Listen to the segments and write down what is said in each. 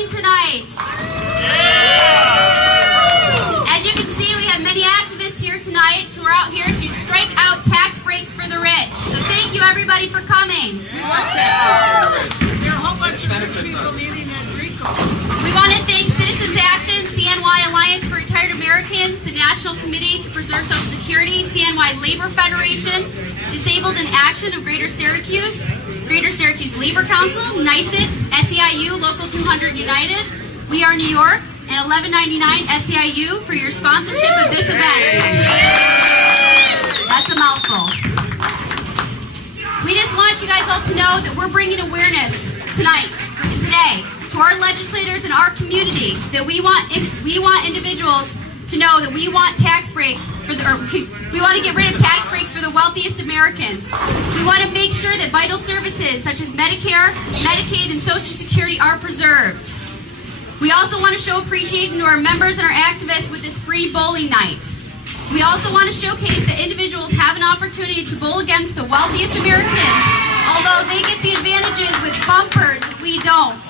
coming tonight? As you can see, we have many activists here tonight who are out here to strike out tax breaks for the rich. So thank you everybody for coming. There are a whole bunch of rich people needing Enrico's. We want to thank Citizens Action, CNY Alliance for Retired Americans, the National Committee to Preserve Social Security, CNY Labor Federation, Disabled in Action of Greater Syracuse Labor Council, NYSET, SEIU, Local 200 United, We Are New York, and 1199 SEIU for your sponsorship of this event. That's a mouthful. We just want you guys all to know that we're bringing awareness tonight and today to our legislators and our community that we want individuals to know that we want tax breaks for we want to get rid of tax breaks for the wealthiest Americans. We want to make sure that vital services such as Medicare, Medicaid, and Social Security are preserved. We also want to show appreciation to our members and our activists with this free bowling night. We also want to showcase that individuals have an opportunity to bowl against the wealthiest Americans, although they get the advantages with bumpers that we don't.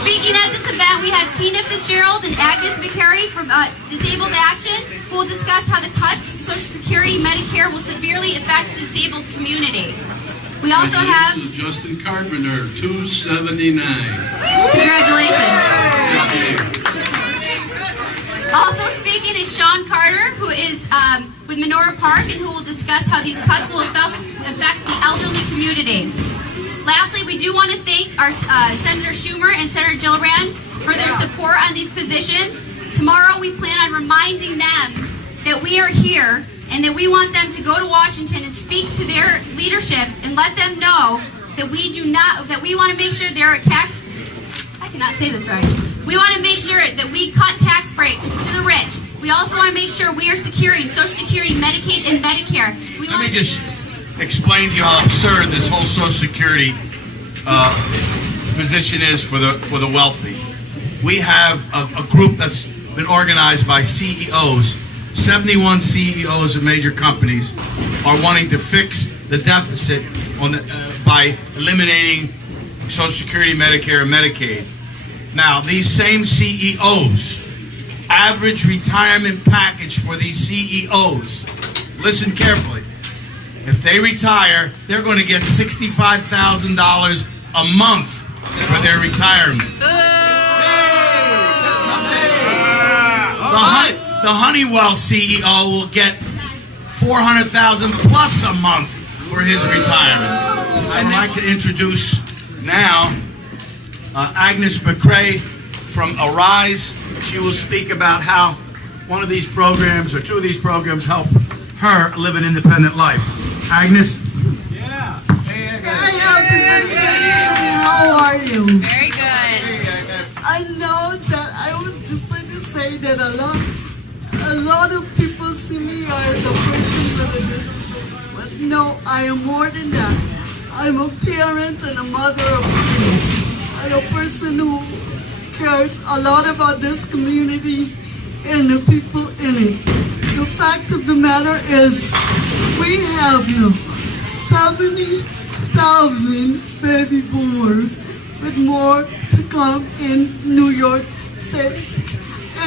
Speaking at this event, we have Tina Fitzgerald and Agnes McCary from Disabled Action, who will discuss how the cuts to Social Security Medicare will severely affect the disabled community. We also have Justin Carpenter, 279. Congratulations. Also speaking is Sean Carter, who is with Menorah Park, and who will discuss how these cuts will affect the elderly community. Lastly, we do want to thank our Senator Schumer and Senator Gillibrand for their support on these positions. Tomorrow we plan on reminding them that we are here and that we want them to go to Washington and speak to their leadership and let them know that we want to make sure there are I cannot say this right. We want to make sure that we cut tax breaks to the rich. We also want to make sure we are securing Social Security, Medicaid, and Medicare. Let me just explain to you how absurd this whole Social Security position is for the wealthy. We have a group that's been organized by CEOs. 71 CEOs of major companies are wanting to fix the deficit by eliminating Social Security, Medicare, and Medicaid. Now, these same CEOs, average retirement package for these CEOs, listen carefully, if they retire, they're going to get $65,000 a month for their retirement. The Honeywell CEO will get $400,000 plus a month for his retirement. I'd like to introduce now Agnes McCray from Arise. She will speak about how one of these programs or two of these programs help her live an independent life. Agnes? Yeah. Hey, everybody. How are you? Very good. I know that I would just like to say that a lot of people see me as a person with a disability. But no, I am more than that. I'm a parent and a mother of three. I'm a person who cares a lot about this community and the people in it. The fact of the matter is, we have now 70,000 baby boomers with more to come in New York State.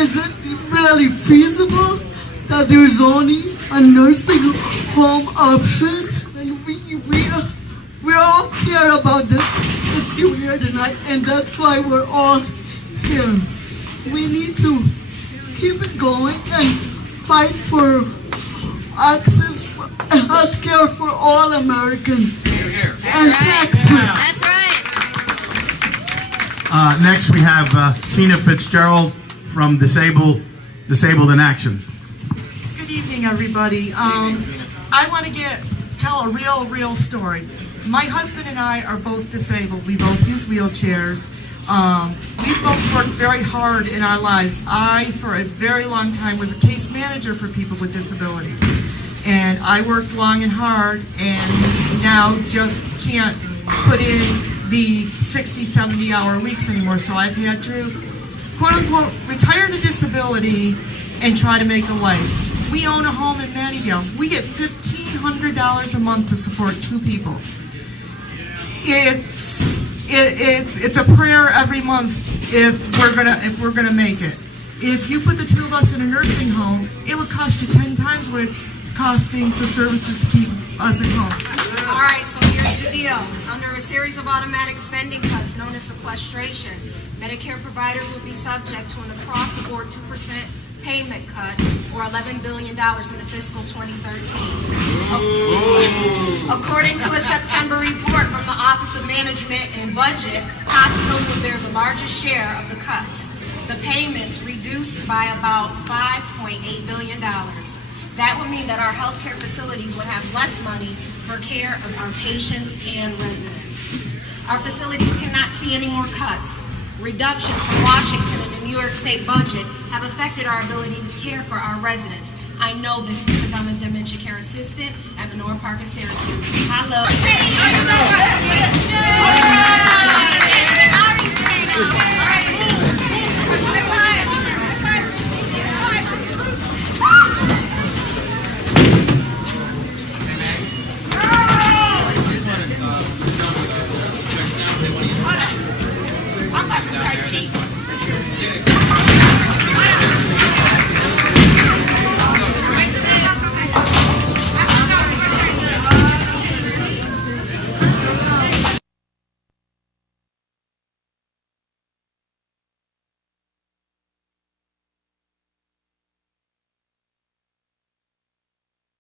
Is it really feasible that there's only a nursing home option? And we all care about this issue here tonight, and that's why we're all here. We need to keep it going and fight for access to health care for all Americans and taxes. That's right. Next we have Tina Fitzgerald from Disabled in Action. Good evening, everybody. I want to tell a real story. My husband and I are both disabled. We both use wheelchairs. We both worked very hard in our lives. I, for a very long time, was a case manager for people with disabilities. And I worked long and hard, and now just can't put in the 60, 70-hour weeks anymore. So I've had to, quote-unquote, retire to disability and try to make a life. We own a home in Manningdale. We get $1,500 a month to support two people. It's It's a prayer every month if we're gonna make it. If you put the two of us in a nursing home, it would cost you 10 times what it's costing for services to keep us at home. All right, so here's the deal. Under a series of automatic spending cuts known as sequestration, Medicare providers will be subject to an across-the-board 2% payment cut, or $11 billion in the fiscal 2013. According to a September report from the Office of Management and Budget, hospitals will bear the largest share of the cuts. The payments reduced by about $5.8 billion. That would mean that our healthcare facilities would have less money for care of our patients and residents. Our facilities cannot see any more cuts. Reductions from Washington and the New York State budget have affected our ability to care for our residents. I know this because I'm a dementia care assistant at Menora Park in Syracuse. Hello.